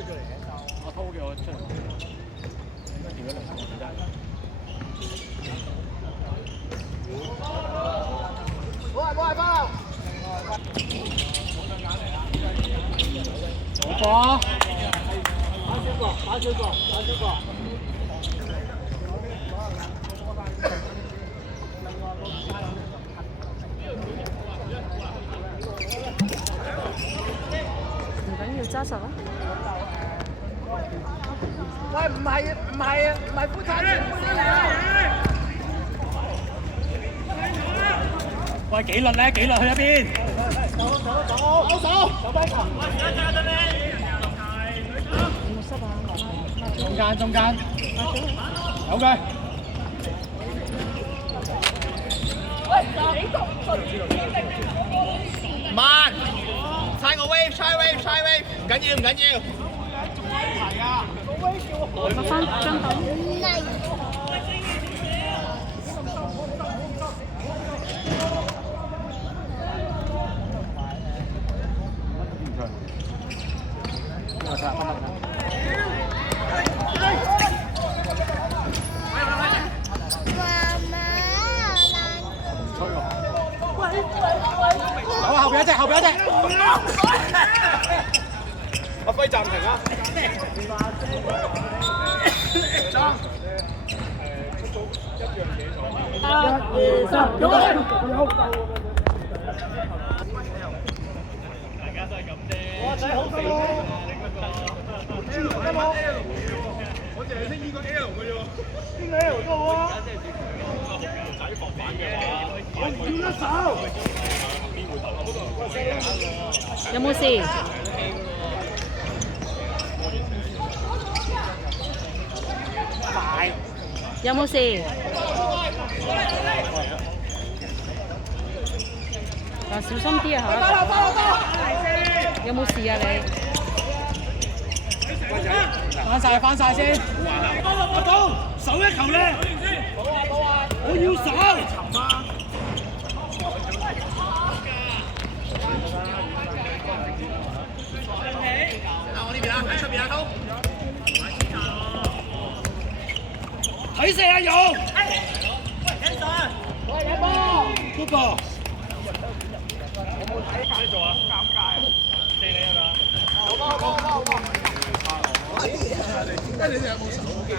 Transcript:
我偷嘅我出嚟，應該調咗兩個啫。冇係翻啦！好波！打少個。唔緊要，揸實啦。喂，唔係夫妻全部先嚟啊！喂，紀律咧，紀律去一邊。手揮球。有冇濕啊？中間。有嘅。慢，猜個 wave， 唔緊要。攞翻張凳。好，後邊一隻。阿輝暫停啊！大家都係咁啫。我仔好肥啊！我淨係識呢個 L 嘅啫喎。邊個 L 都好啊？仔防反嘅話，我唔要得手。有冇事？快！有冇事？嗱，小心啲啊嚇！有冇事啊你？翻晒先。阿東，手一球咧！我要手。我呢邊啊，喺出邊啊，東。睇射啊，勇！喂，引波！嗰個。我冇睇快做啊，尷尬啊！借你啊嘛。好。跟住你有冇手機？